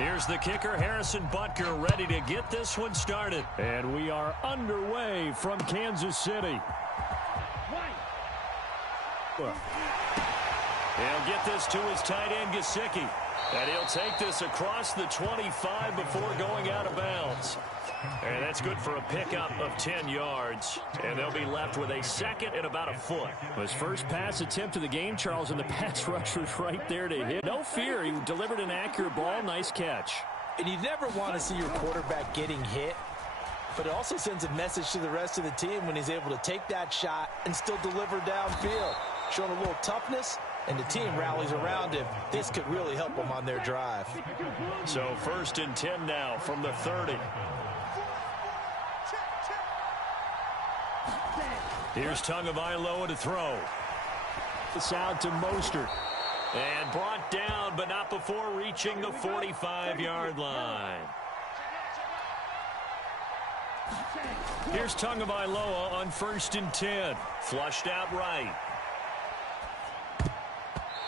Here's the kicker, Harrison Butker, ready to get this one started. And we are underway from Kansas City. He'll get this to his tight end, Gesicki. And he'll take this across the 25 before going out of bounds. And that's good for a pickup of 10 yards. And they'll be left with a second and about a foot. His first pass attempt of the game, Charles, and the pass rush was right there to hit. No fear. He delivered an accurate ball. Nice catch. And you never want to see your quarterback getting hit. But it also sends a message to the rest of the team when he's able to take that shot and still deliver downfield. Showing a little toughness, and the team rallies around him. This could really help them on their drive. So 1st and 10 now from the 30. Here's Tagovailoa to throw. It's out to Mostert. And brought down, but not before reaching the 45-yard line. Here's Tagovailoa on 1st and 10. Flushed out right.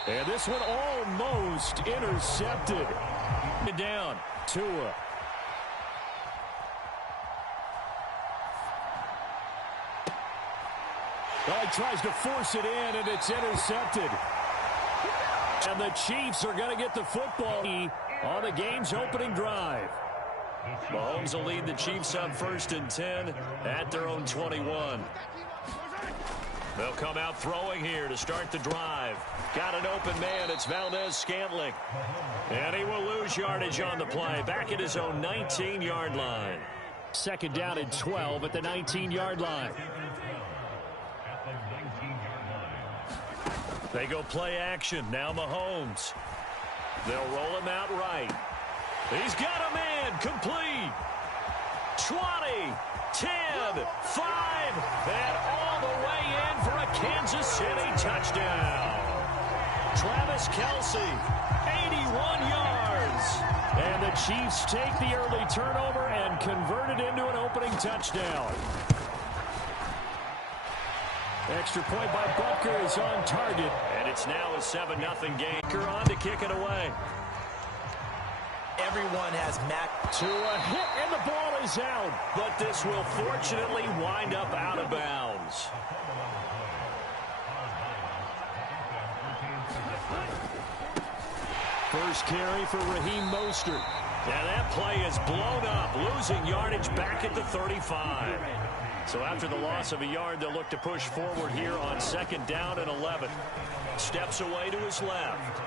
And this one almost intercepted. Down. Tua. Well, he tries to force it in, and it's intercepted. And the Chiefs are going to get the football on the game's opening drive. Mahomes will lead the Chiefs on 1st and 10 at their own 21. They'll come out throwing here to start the drive. Got an open man. It's Valdez-Scantling. And he will lose yardage on the play. Back at his own 19-yard line. 2nd down and 12 at the 19-yard line. They go play action. Now Mahomes. They'll roll him out right. He's got a man. Complete. 20, 10, 5, and all the way in for a Kansas City touchdown. Travis Kelce, 81 yards. And the Chiefs take the early turnover and convert it into an opening touchdown. Extra point by Butker is on target. And it's now a 7-0 game. Butker on to kick it away. Everyone has Mac to a hit, and the ball is out. But this will fortunately wind up out of bounds. First carry for Raheem Mostert. And that play is blown up, losing yardage back at the 35. So after the loss of a yard, they'll look to push forward here on 2nd down and 11. Steps away to his left.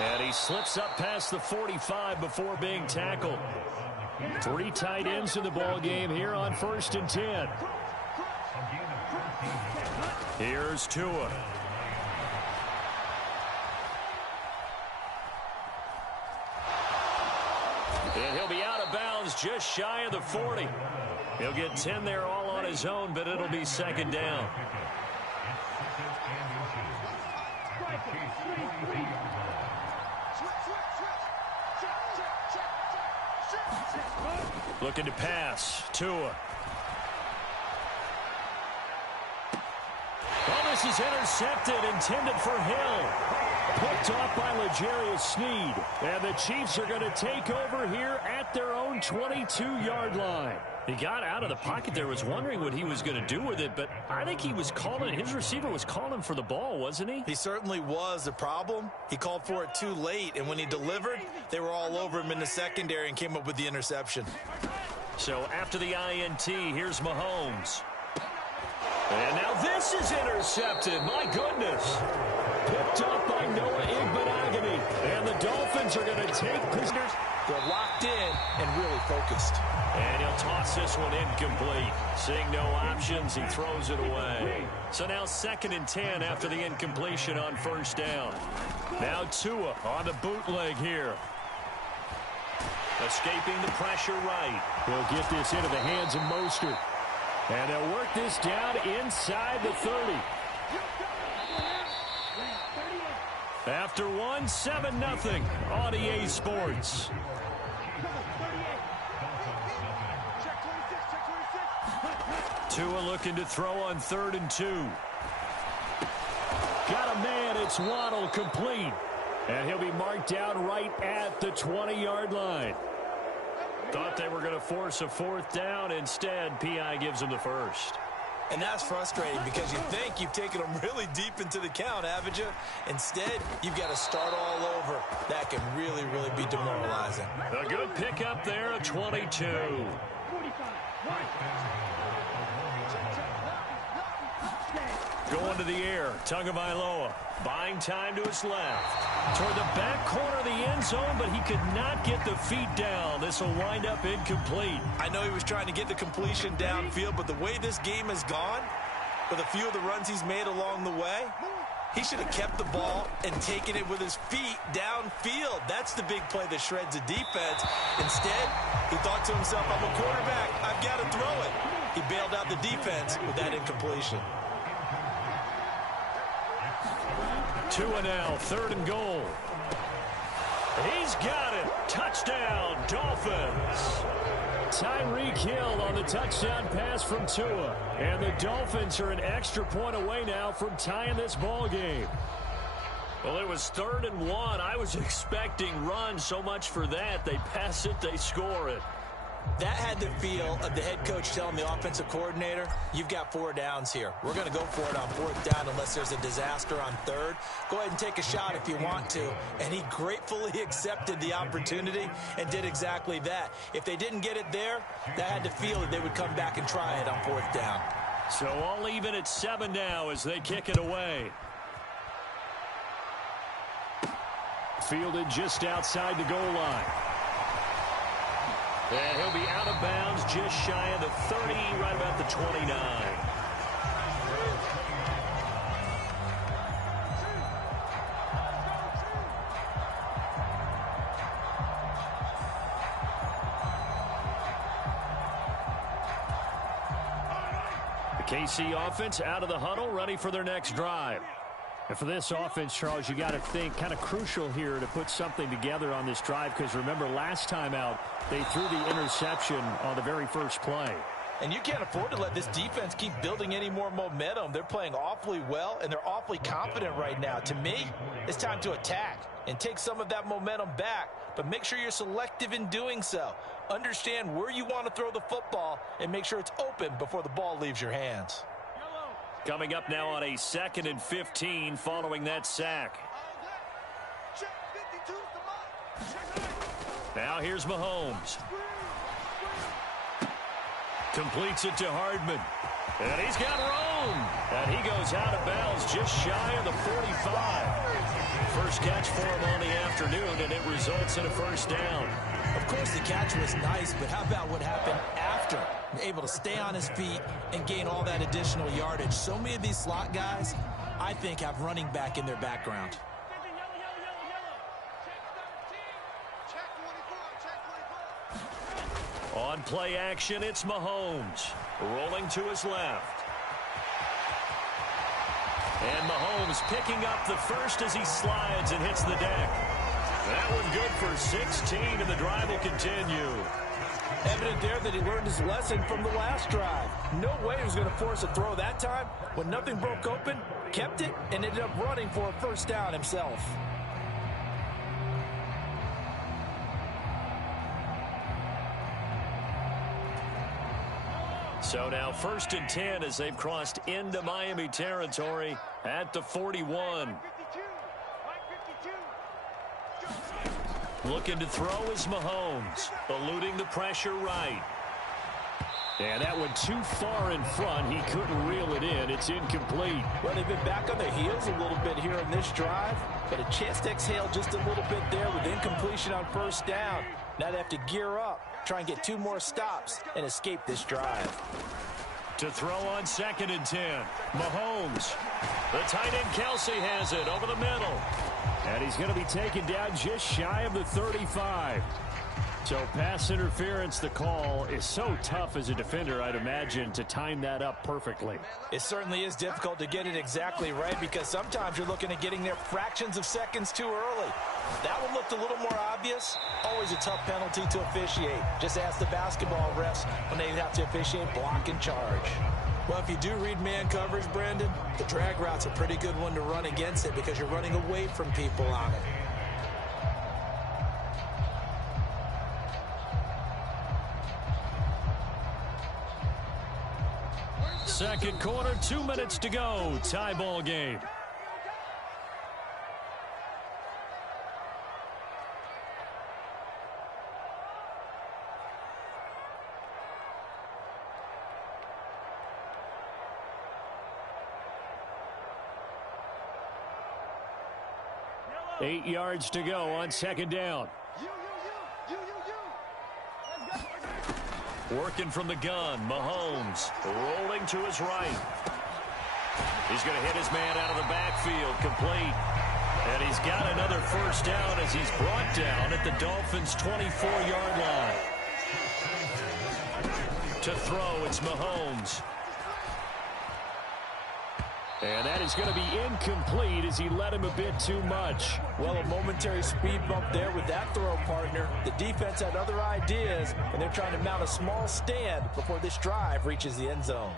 And he slips up past the 45 before being tackled. 3 tight ends in the ball game here on 1st and 10. Here's Tua. And he'll be out of bounds just shy of the 40. He'll get 10 there all on his own, but it'll be 2nd down. Looking to pass. Tua. Oh, this is intercepted, intended for Hill. Picked off by L'Jarius Sneed. And the Chiefs are going to take over here at their own 22-yard line. He got out of the pocket there, was wondering what he was going to do with it, but I think he was calling, his receiver was calling for the ball, wasn't he? He certainly was. The problem, he called for it too late, and when he delivered, they were all over him in the secondary and came up with the interception. So after the INT, here's Mahomes. And now this is intercepted. My goodness. Picked up by Noah Igbenogany. And the Dolphins are going to take prisoners. They're locked in and really focused. And he'll toss this one incomplete. Seeing no options, he throws it away. So now 2nd and 10 after the incompletion on 1st down. Now Tua on the bootleg here. Escaping the pressure right. He'll get this into the hands of Mostert. And they'll work this down inside the 30. After one, 7-0 on EA Sports. Tua looking to throw on 3rd and 2. Got It's Waddle complete. And he'll be marked down right at the 20-yard line. Thought they were going to force a fourth down. Instead, P.I. gives them the first. And that's frustrating because you think you've taken them really deep into the count, haven't you? Instead, you've got to start all over. That can really, really be demoralizing. A good pickup there at 22. Going to the air, Tagovailoa, buying time to his left. Toward the back corner of the end zone, but he could not get the feet down. This will wind up incomplete. I know he was trying to get the completion downfield, but the way this game has gone, with a few of the runs he's made along the way, he should have kept the ball and taken it with his feet downfield. That's the big play that shreds a defense. Instead, he thought to himself, I'm a quarterback. I've got to throw it. He bailed out the defense with that incompletion. 2 and now, 3rd and goal. He's got it. Touchdown, Dolphins. Tyreek Hill on the touchdown pass from Tua. And the Dolphins are an extra point away now from tying this ball game. Well, it was 3rd and 1. I was expecting run, so much for that. They pass it, they score it. That had the feel of the head coach telling the offensive coordinator, you've got 4 downs here. We're going to go for it on 4th down unless there's a disaster on 3rd. Go ahead and take a shot if you want to. And he gratefully accepted the opportunity and did exactly that. If they didn't get it there, that had the feel that they would come back and try it on 4th down. So all even at 7 now as they kick it away. Fielded just outside the goal line. And he'll be out of bounds just shy of the 30, right about the 29. The KC offense out of the huddle, ready for their next drive. And for this offense, Charles, you got to think kind of crucial here to put something together on this drive because remember last time out they threw the interception on the very first play. And you can't afford to let this defense keep building any more momentum. They're playing awfully well, and they're awfully confident right now. To me, it's time to attack and take some of that momentum back, but make sure you're selective in doing so. Understand where you want to throw the football and make sure it's open before the ball leaves your hands. Coming up now on a 2nd and 15 following that sack. Now here's Mahomes. Completes it to Hardman. And he's got room. And he goes out of bounds just shy of the 45. First catch for him on the afternoon, and it results in a first down. Of course, the catch was nice, but how about what happened after? Able to stay on his feet and gain all that additional yardage. So many of these slot guys, I think, have running back in their background. On play action, it's Mahomes. Rolling to his left. And Mahomes picking up the first as he slides and hits the deck. That one good for 16, and the drive will continue. Evident there that he learned his lesson from the last drive. No way he was going to force a throw that time. When nothing broke open, kept it, and ended up running for a first down himself. So now 1st and 10 as they've crossed into Miami territory at the 41. Looking to throw is Mahomes, eluding the pressure right. And that went too far in front. He couldn't reel it in. It's incomplete. Well, they've been back on their heels a little bit here in this drive, but a chance to exhale just a little bit there with incompletion on first down. Now they have to gear up, try and get 2 more stops, and escape this drive. To throw on 2nd and 10. Mahomes. The tight end Kelsey has it over the middle. And he's going to be taken down just shy of the 35. So pass interference, the call is so tough as a defender, I'd imagine, to time that up perfectly. It certainly is difficult to get it exactly right because sometimes you're looking at getting there fractions of seconds too early. That one looked a little more obvious. Always a tough penalty to officiate. Just ask the basketball refs when they have to officiate block and charge. Well, if you do read man coverage, Brandon, the drag route's a pretty good one to run against it because you're running away from people on it. Second quarter, 2 minutes to go. Tie ball game. Yellow. 8 yards to go on second down. Working from the gun, Mahomes rolling to his right. He's going to hit his man out of the backfield, complete. And he's got another first down as he's brought down at the Dolphins' 24-yard line. To throw, it's Mahomes. And that is going to be incomplete as he led him a bit too much. Well, a momentary speed bump there with that throw, partner. The defense had other ideas, and they're trying to mount a small stand before this drive reaches the end zone.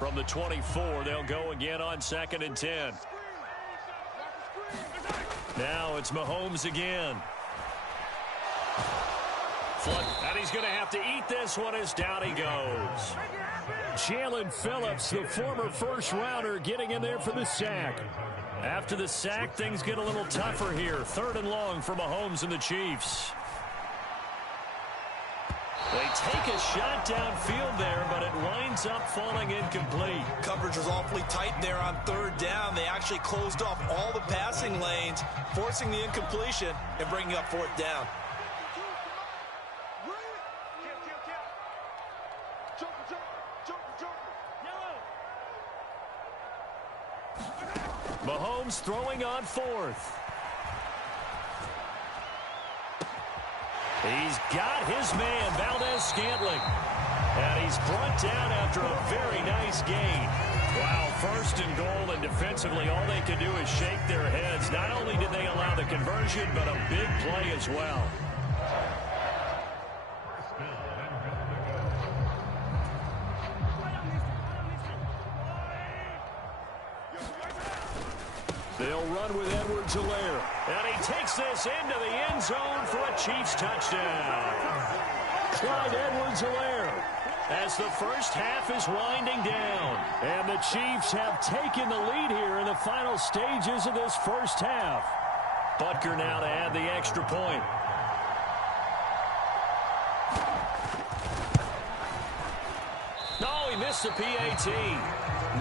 From the 24, they'll go again on 2nd and 10. Now it's Mahomes again. And he's going to have to eat this one as down he goes. Jalen Phillips, the former first-rounder, getting in there for the sack. After the sack, things get a little tougher here. 3rd and long for Mahomes and the Chiefs. They take a shot downfield there, but it winds up falling incomplete. Coverage was awfully tight there on 3rd down. They actually closed off all the passing lanes, forcing the incompletion and bringing up 4th down. Mahomes throwing on 4th. He's got his man, Valdez-Scantling. And he's brought down after a very nice gain. Wow, 1st and goal, and defensively all they could do is shake their heads. Not only did they allow the conversion, but a big play as well. They'll run with Edwards-Helaire. And he takes this into the end zone for a Chiefs touchdown. Clyde Edwards-Helaire as the first half is winding down. And the Chiefs have taken the lead here in the final stages of this first half. Butker now to add the extra point. No, he missed the PAT.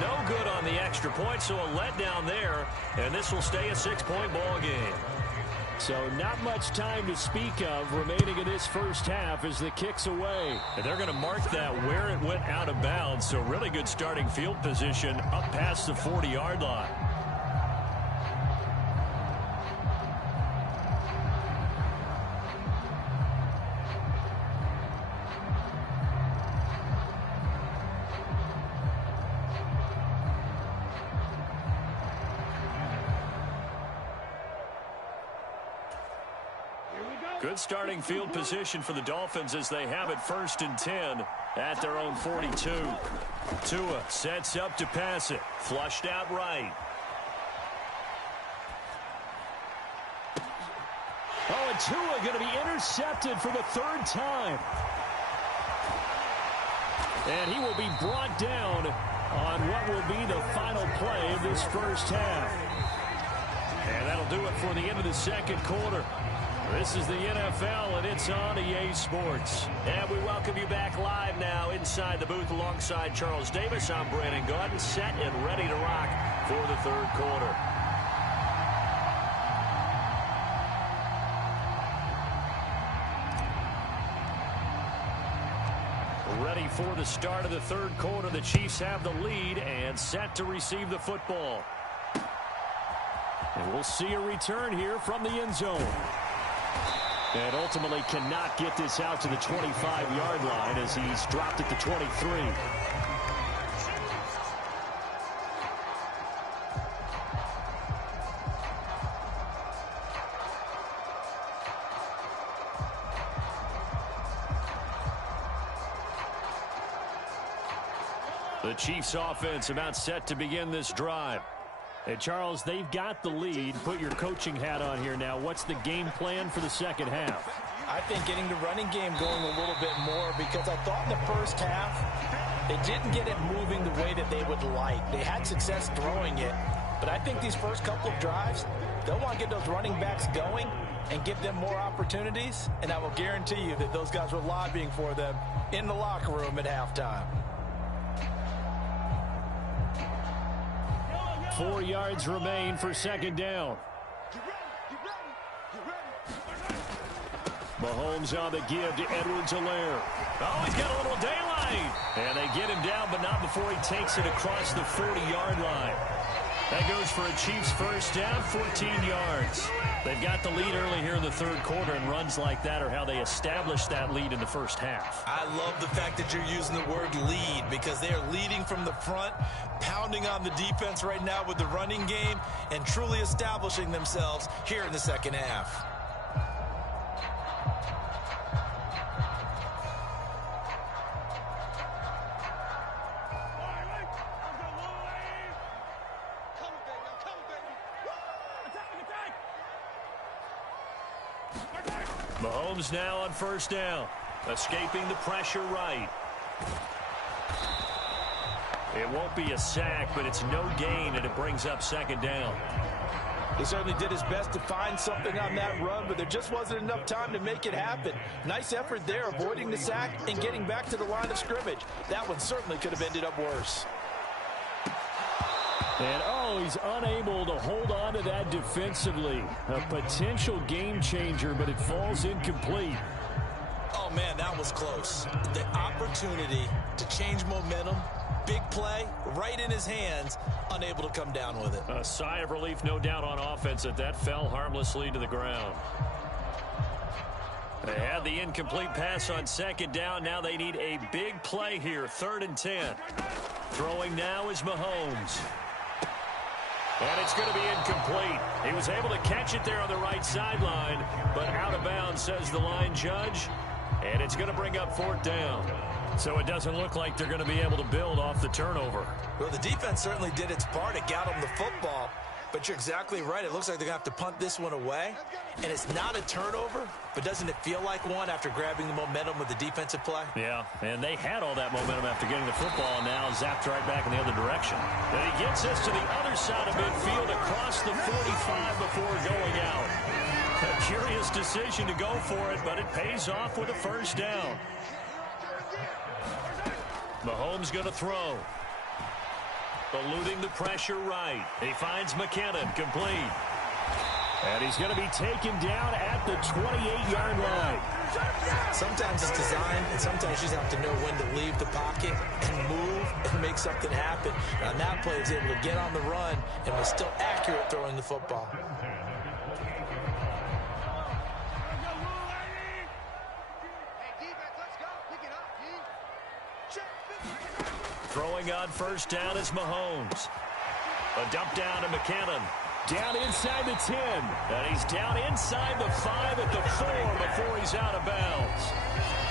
No good on the extra point, so a letdown there, and this will stay a 6-point ball game. So not much time to speak of remaining in this first half as the kick's away. And they're going to mark that where it went out of bounds, so really good starting field position up past the 40-yard line. Good starting field position for the Dolphins as they have it 1st and 10 at their own 42. Tua sets up to pass it. Flushed out right. Oh, and Tua going to be intercepted for the 3rd time. And he will be brought down on what will be the final play of this first half. And that'll do it for the end of the second quarter. This is the NFL, and it's on EA Sports. And we welcome you back live now inside the booth alongside Charles Davis. I'm Brandon Gaudin, set and ready to rock for the 3rd quarter. Ready for the start of the 3rd quarter. The Chiefs have the lead and set to receive the football. And we'll see a return here from the end zone. And ultimately cannot get this out to the 25-yard line as he's dropped at the 23. The Chiefs offense about set to begin this drive. Hey, Charles, they've got the lead. Put your coaching hat on here now. What's the game plan for the second half? I think getting the running game going a little bit more, because I thought in the first half they didn't get it moving the way that they would like. They had success throwing it, but I think these first couple of drives, they'll want to get those running backs going and give them more opportunities, and I will guarantee you that those guys were lobbying for them in the locker room at halftime. 4 yards remain for second down. Mahomes on the give to Edwards-Helaire. Oh, he's got a little daylight. And they get him down, but not before he takes it across the 40-yard line. That goes for a Chiefs first down, 14 yards. They've got the lead early here in the third quarter, and runs like that are how they established that lead in the first half. I love the fact that you're using the word lead, because they are leading from the front, pounding on the defense right now with the running game, and truly establishing themselves here in the second half. Mahomes now on first down, escaping the pressure right. It won't be a sack, but it's no gain, and it brings up second down. He certainly did his best to find something on that run, but there just wasn't enough time to make it happen. Nice effort there, avoiding the sack and getting back to the line of scrimmage. That one certainly could have ended up worse. And, oh, he's unable to hold on to that defensively. A potential game changer, but it falls incomplete. Oh, man, that was close. The opportunity to change momentum, big play, right in his hands, unable to come down with it. A sigh of relief, no doubt, on offense that fell harmlessly to the ground. They had the incomplete pass on second down. Now they need a big play here, 3rd and 10. Throwing now is Mahomes. And it's going to be incomplete. He was able to catch it there on the right sideline, but out of bounds, says the line judge. And it's going to bring up 4th down. So it doesn't look like they're going to be able to build off the turnover. Well, the defense certainly did its part. It got them the football. But you're exactly right. It looks like they're going to have to punt this one away. And it's not a turnover, but doesn't it feel like one after grabbing the momentum with the defensive play? Yeah, and they had all that momentum after getting the football, and now zapped right back in the other direction. And he gets us to the other side of midfield across the 45 before going out. A curious decision to go for it, but it pays off with a first down. Mahomes going to throw. Eluding the pressure right. He finds McKinnon, complete. And he's going to be taken down at the 28-yard line. Sometimes it's design, and sometimes you just have to know when to leave the pocket and move and make something happen. And on that play, he was able to get on the run and was still accurate throwing the football. Throwing on first down is Mahomes. A dump down to McKinnon. Down inside the 10. And he's down inside the 5 at the 4 before he's out of bounds.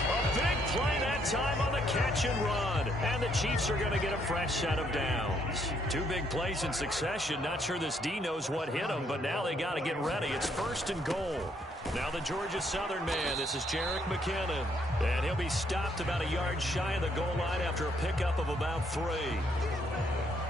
A big play that time on the catch and run. And the Chiefs are going to get a fresh set of downs. 2 big plays in succession. Not sure this D knows what hit him, but now they got to get ready. It's 1st and goal. Now the Georgia Southern man. This is Jerick McKinnon. And he'll be stopped about a yard shy of the goal line after a pickup of about 3.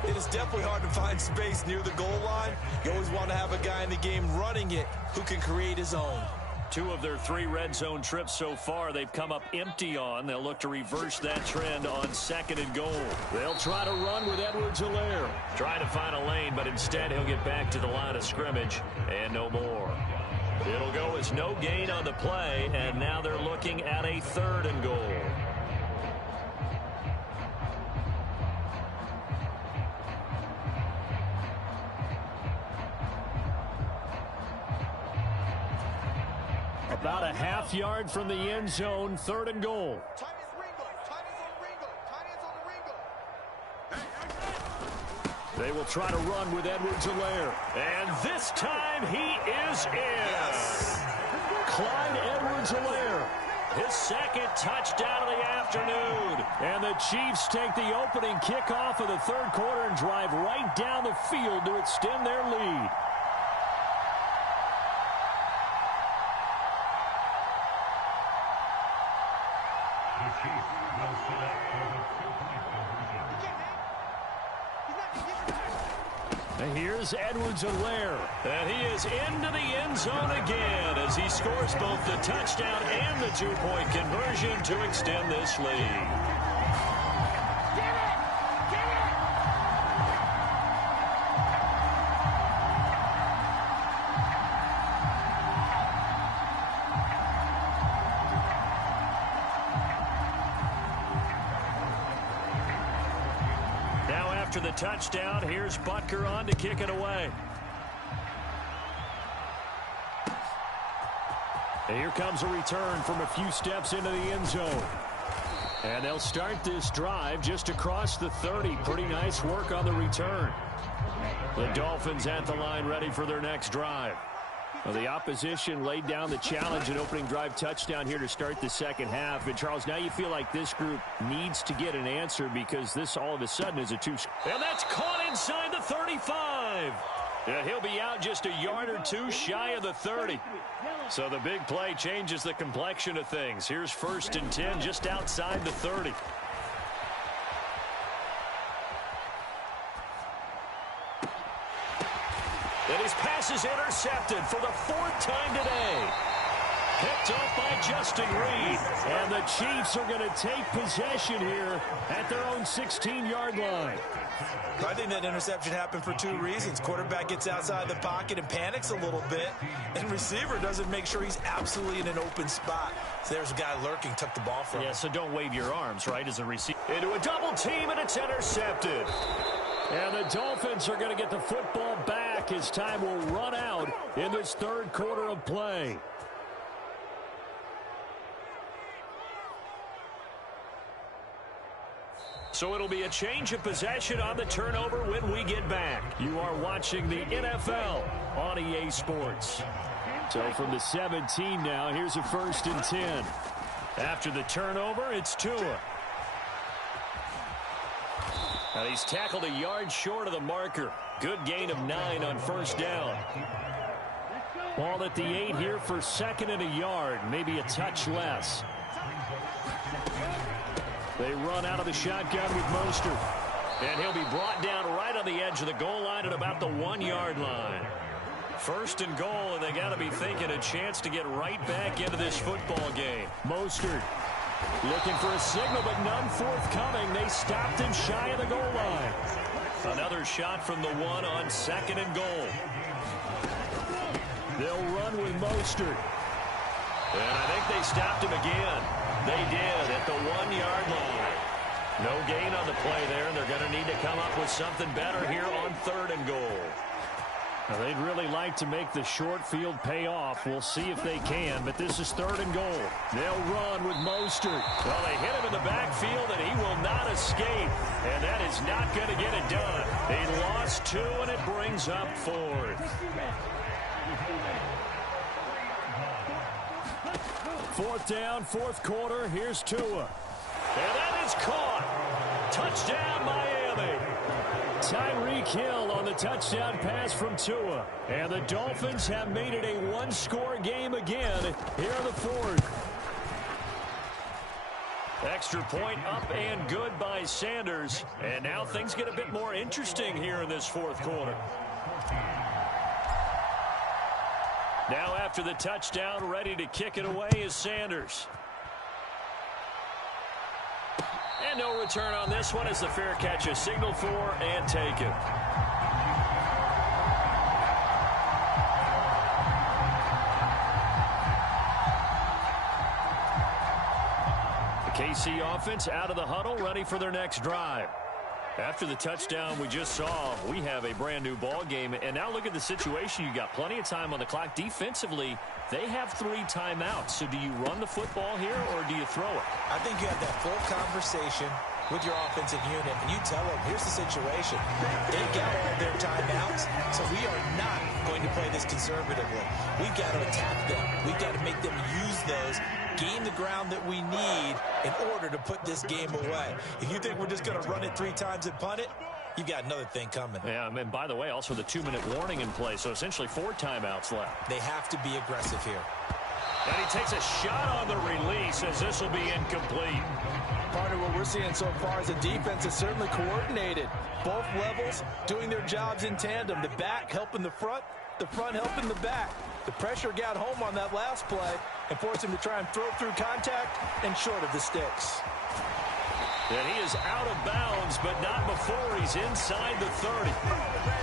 It is definitely hard to find space near the goal line. You always want to have a guy in the game running it who can create his own. 2 of their 3 red zone trips so far, they've come up empty on. They'll look to reverse that trend on 2nd and goal. They'll try to run with Edwards-Helaire. Try to find a lane, but instead he'll get back to the line of scrimmage and no more. It'll go as no gain on the play, and now they're looking at a 3rd and goal. About a half yard from the end zone, 3rd and goal. They will try to run with Edwards-Helaire. And this time he is in. Yes. Clyde Edwards-Helaire. His 2nd touchdown of the afternoon. And the Chiefs take the opening kickoff of the third quarter and drive right down the field to extend their lead. And here's Edwards-Helaire. And he is into the end zone again as he scores both the touchdown and the two-point conversion to extend this lead. After the touchdown, here's Butker on to kick it away. And here comes a return from a few steps into the end zone. And they'll start this drive just across the 30. Pretty nice work on the return. The Dolphins at the line ready for their next drive. Well, the opposition laid down the challenge and opening drive touchdown here to start the second half. And, Charles, now you feel like this group needs to get an answer because this all of a sudden is a two. And that's caught inside the 35. Yeah, he'll be out just a yard or two shy of the 30. So the big play changes the complexion of things. Here's 1st and 10 just outside the 30. And his pass is intercepted for the 4th time today. Picked off by Justin Reed. And the Chiefs are going to take possession here at their own 16-yard line. I think that interception happened for two reasons. Quarterback gets outside the pocket and panics a little bit. And receiver doesn't make sure he's absolutely in an open spot. So there's a guy lurking, took the ball from him. Yeah, so don't wave your arms, right, as a receiver. Into a double team, and it's intercepted. And the Dolphins are going to get the football back as time will run out in this third quarter of play. So it'll be a change of possession on the turnover when we get back. You are watching the NFL on EA Sports. So from the 17 now, here's a 1st and 10. After the turnover, it's Tua. Now he's tackled a yard short of the marker. Good gain of 9 on 1st down. Ball at the 8 here for 2nd and a yard, maybe a touch less. They run out of the shotgun with Mostert. And he'll be brought down right on the edge of the goal line at about the 1-yard line. 1st and goal, and they got to be thinking a chance to get right back into this football game. Mostert looking for a signal, but none forthcoming. They stopped him shy of the goal line. Another shot from the 1 on 2nd and goal. They'll run with Mostert. And I think they stopped him again. They did at the 1-yard line. No gain on the play there, and they're going to need to come up with something better here on 3rd and goal. Now, they'd really like to make the short field pay off. We'll see if they can, but this is 3rd and goal. They'll run with Mostert. Well, they hit him in the backfield, and he will not escape. And that is not going to get it done. They lost 2, and it brings up 4th. 4th down, 4th quarter. Here's Tua. And that is caught. Touchdown, Miami. Tyreek Hill on the touchdown pass from Tua. And the Dolphins have made it a one-score game again here in the 4th. Extra point up and good by Sanders. And now things get a bit more interesting here in this 4th quarter. Now after the touchdown, ready to kick it away is Sanders. And no return on this one as the fair catch is signaled for and taken. The KC offense out of the huddle, ready for their next drive. After the touchdown we just saw, we have a brand new ball game. And now look at the situation. You got plenty of time on the clock. Defensively, they have 3 timeouts. So do you run the football here or do you throw it? I think you have that full conversation with your offensive unit and you tell them, here's the situation. They've got all their timeouts, so we are not going to play this conservatively. We've got to attack them. We've got to make them use those, gain the ground that we need in order to put this game away. If you think we're just going to run it 3 times and punt it, you've got another thing coming. Yeah, and by the way, also the 2-minute warning in play, so essentially 4 timeouts left. They have to be aggressive here. And he takes a shot on the release as this will be incomplete. Partner, what we're seeing so far is the defense is certainly coordinated. Both levels doing their jobs in tandem. The back helping the front helping the back. The pressure got home on that last play and forced him to try and throw through contact and short of the sticks. And he is out of bounds, but not before he's inside the 30.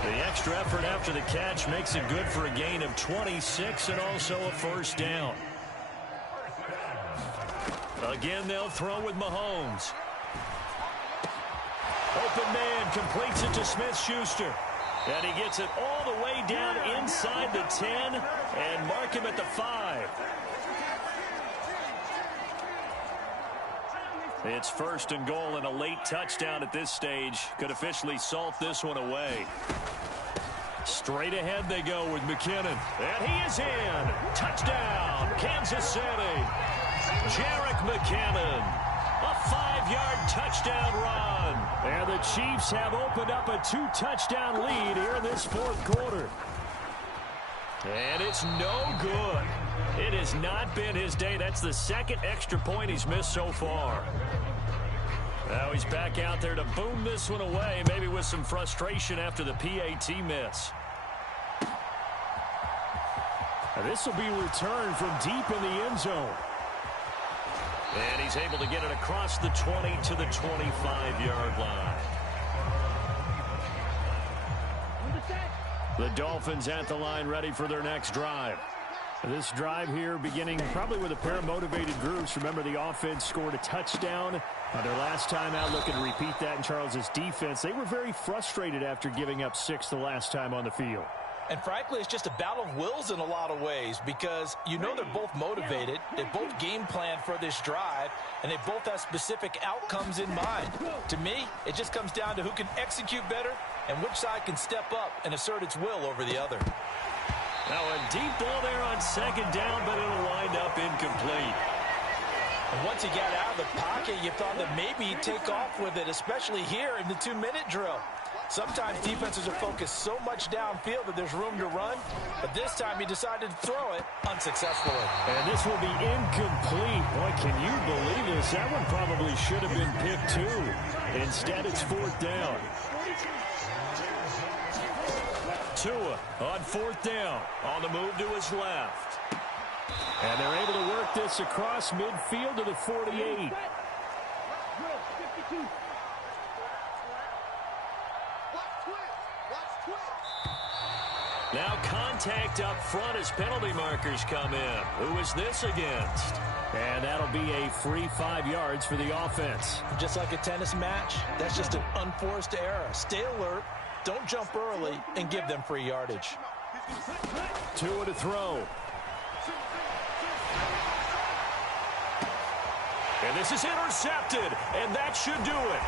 The extra effort after the catch makes it good for a gain of 26 and also a first down. Again, they'll throw with Mahomes. Open man completes it to Smith-Schuster. And he gets it all the way down inside the 10 and mark him at the 5. It's 1st and goal and a late touchdown at this stage. Could officially salt this one away. Straight ahead they go with McKinnon. And he is in. Touchdown, Kansas City. Jerick McKinnon. A 5-yard touchdown run. And the Chiefs have opened up a 2-touchdown lead here in this 4th quarter. And it's no good. It has not been his day. That's the 2nd extra point he's missed so far. Now he's back out there to boom this one away, maybe with some frustration after the PAT miss. Now this will be returned from deep in the end zone. And he's able to get it across the 20 to the 25-yard line. The Dolphins at the line ready for their next drive. This drive here beginning probably with a pair of motivated groups. Remember, the offense scored a touchdown their last time out. Looking to repeat that in Charles's defense. They were very frustrated after giving up 6 the last time on the field. And frankly, it's just a battle of wills in a lot of ways because you know they're both motivated. They both game plan for this drive, and they both have specific outcomes in mind. To me, it just comes down to who can execute better and which side can step up and assert its will over the other. Now a deep ball there on 2nd down, but it'll wind up incomplete. And once he got out of the pocket, you thought that maybe he'd take off with it, especially here in the 2-minute drill. Sometimes defenses are focused so much downfield that there's room to run, but this time he decided to throw it unsuccessfully. And this will be incomplete. Boy, can you believe this? That one probably should have been picked too. Instead, it's 4th down. Tua on 4th down, on the move to his left. And they're able to work this across midfield to the 48. Now contact up front as penalty markers come in. Who is this against? And that'll be a free 5 yards for the offense. Just like a tennis match, that's just an unforced error. Stay alert, don't jump early, and give them free yardage. Tua to throw. And this is intercepted, and that should do it.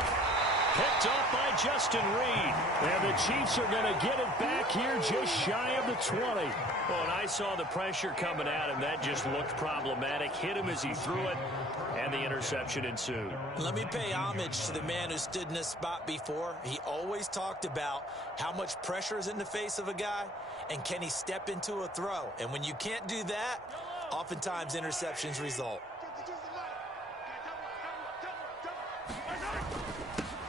Picked off by Justin Reed. And the Chiefs are going to get it back here just shy of the 20. Well, and I saw the pressure coming at him. That just looked problematic. Hit him as he threw it, and the interception ensued. Let me pay homage to the man who stood in this spot before. He always talked about how much pressure is in the face of a guy, and can he step into a throw. And when you can't do that, oftentimes interceptions result.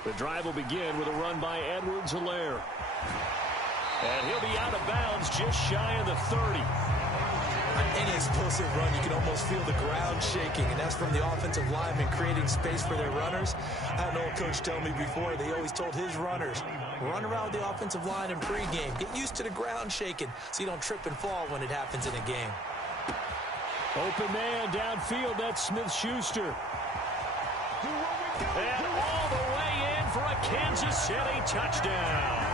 The drive will begin with a run by Edwards-Helaire. And he'll be out of bounds just shy of the 30. On any explosive run, you can almost feel the ground shaking, and that's from the offensive linemen creating space for their runners. I had an old coach tell me before, they always told his runners, run around the offensive line in pregame. Get used to the ground shaking so you don't trip and fall when it happens in a game. Open man downfield, that's Smith-Schuster. And all the way in for a Kansas City touchdown.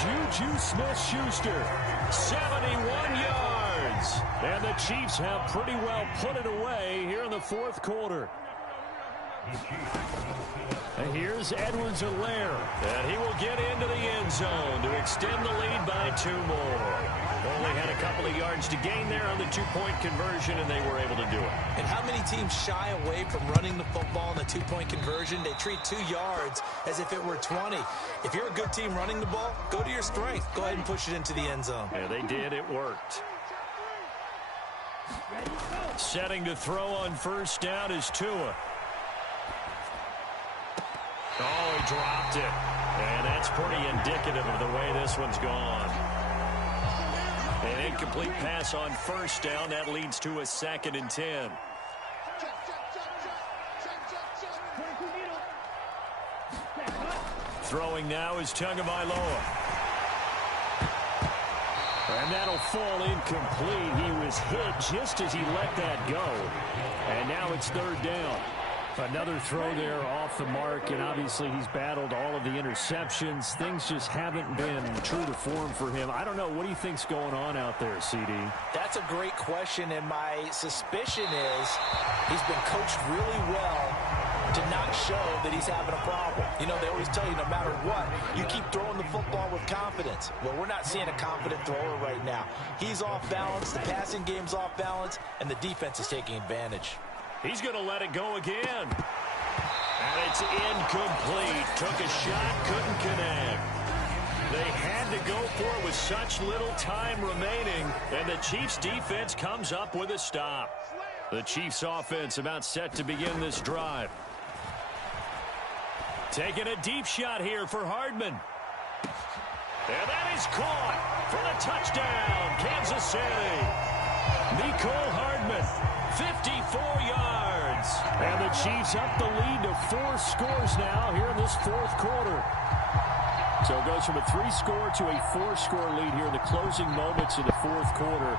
Juju Smith-Schuster, 71 yards. And the Chiefs have pretty well put it away here in the 4th quarter. And here's Edwards-Helaire. And he will get into the end zone to extend the lead by 2 more. Only had a couple of yards to gain there on the 2-point conversion, and they were able to do it. And how many teams shy away from running the football in the 2-point conversion? They treat 2 yards as if it were 20. If you're a good team running the ball, go to your strength. Go ahead and push it into the end zone. Yeah, they did. It worked. Setting to throw on first down is Tua. Oh, he dropped it. And that's pretty indicative of the way this one's gone. An incomplete pass on first down. That leads to a 2nd and 10. Throwing now is Tagovailoa. And that'll fall incomplete. He was hit just as he let that go. And now it's 3rd down. Another throw there off the mark, and obviously he's battled all of the interceptions. Things just haven't been true to form for him. I don't know. What do you think's going on out there, CD? That's a great question, and my suspicion is he's been coached really well to not show that he's having a problem. You know, they always tell you no matter what, you keep throwing the football with confidence. Well, we're not seeing a confident thrower right now. He's off balance, the passing game's off balance, and the defense is taking advantage. He's going to let it go again. And it's incomplete. Took a shot, couldn't connect. They had to go for it with such little time remaining, and the Chiefs' defense comes up with a stop. The Chiefs' offense about set to begin this drive. Taking a deep shot here for Hardman. And that is caught for the touchdown, Kansas City. Mecole Hardman, 54 yards. And the Chiefs up the lead to 4 scores now here in this 4th quarter. So it goes from a 3-score to a 4-score lead here in the closing moments of the 4th quarter.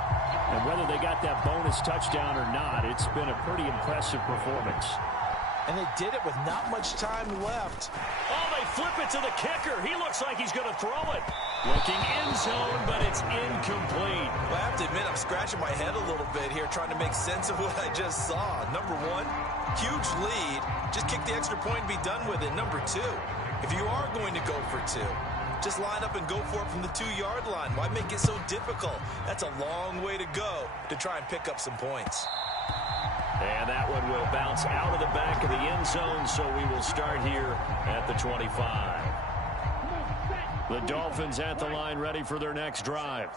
And whether they got that bonus touchdown or not, it's been a pretty impressive performance. And they did it with not much time left. Oh, they flip it to the kicker. He looks like he's going to throw it. Looking end zone, but it's incomplete. Well, I have to admit, I'm scratching my head a little bit here trying to make sense of what I just saw. Number 1, huge lead. Just kick the extra point and be done with it. Number 2, if you are going to go for 2, just line up and go for it from the 2-yard line. Why make it so difficult? That's a long way to go to try and pick up some points. And that one will bounce out of the back of the end zone, so we will start here at the 25. The Dolphins at the line, ready for their next drive.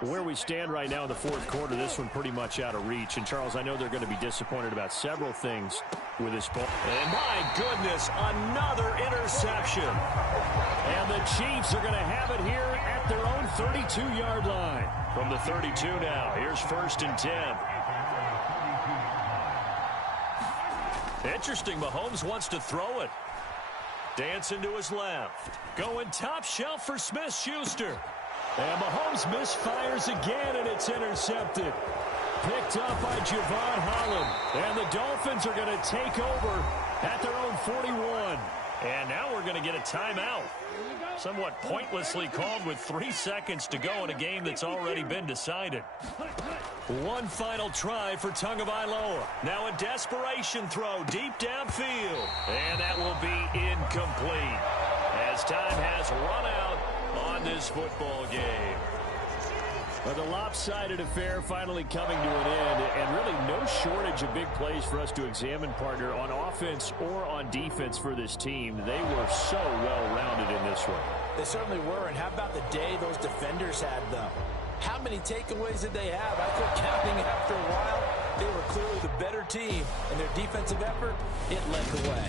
Where we stand right now in the 4th quarter, this one pretty much out of reach. And, Charles, I know they're going to be disappointed about several things with this ball. And, my goodness, another interception. And the Chiefs are going to have it here at their own 32-yard line. From the 32 now, here's 1st and 10. Interesting, Mahomes wants to throw it. Dancing to his left. Going top shelf for Smith-Schuster. And Mahomes misfires again, and it's intercepted. Picked up by Javon Holland. And the Dolphins are going to take over at their own 41. And now we're going to get a timeout. Somewhat pointlessly called with 3 seconds to go in a game that's already been decided. One final try for Tagovailoa. Now a desperation throw deep downfield. And that will be incomplete as time has run out on this football game. Well, the lopsided affair finally coming to an end, and really no shortage of big plays for us to examine, partner, on offense or on defense for this team. They were so well-rounded in this one. They certainly were, and how about the day those defenders had, though? How many takeaways did they have? I quit counting after a while. They were clearly the better team, and their defensive effort, it led the way.